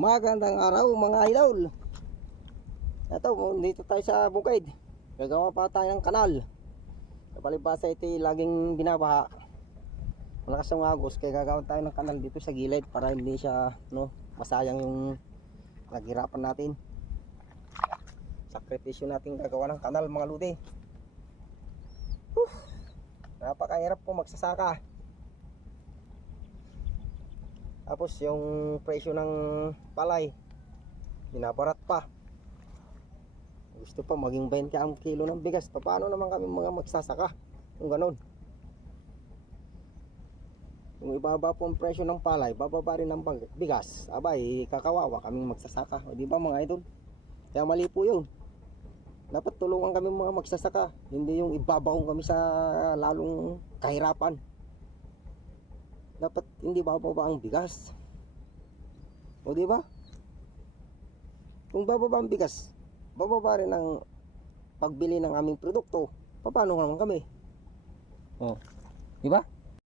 Magandang araw mga idol. Ito, dito tayo sa bukid. Gagawa pa tayo ng kanal. Kapalibasa ito laging binabaha. Malakas ang agos, kaya gagawa tayo ng kanal dito sa gilid para hindi siya masayang yung naghirapan natin. Sakripisyo natin gagawa ng kanal mga ludi. Napakahirap po magsasaka. Tapos yung presyo ng palay binabarat pa. Gusto pa maging 20 ang kilo ng bigas. Paano naman kami mga magsasaka kung ganun? Kung ibaba po ang presyo ng palay, bababa rin ang bigas. Abay, kakawawa kaming magsasaka. O di ba mga idol? Kaya mali po yun. Dapat tulungan kami mga magsasaka, hindi yung ibabaong kami sa lalong kahirapan. Dapat hindi bababa ang bigas. O di ba? Kung bababa ang bigas, bababa rin ang pagbili ng aming produkto. Paano naman kami? Oh, di ba?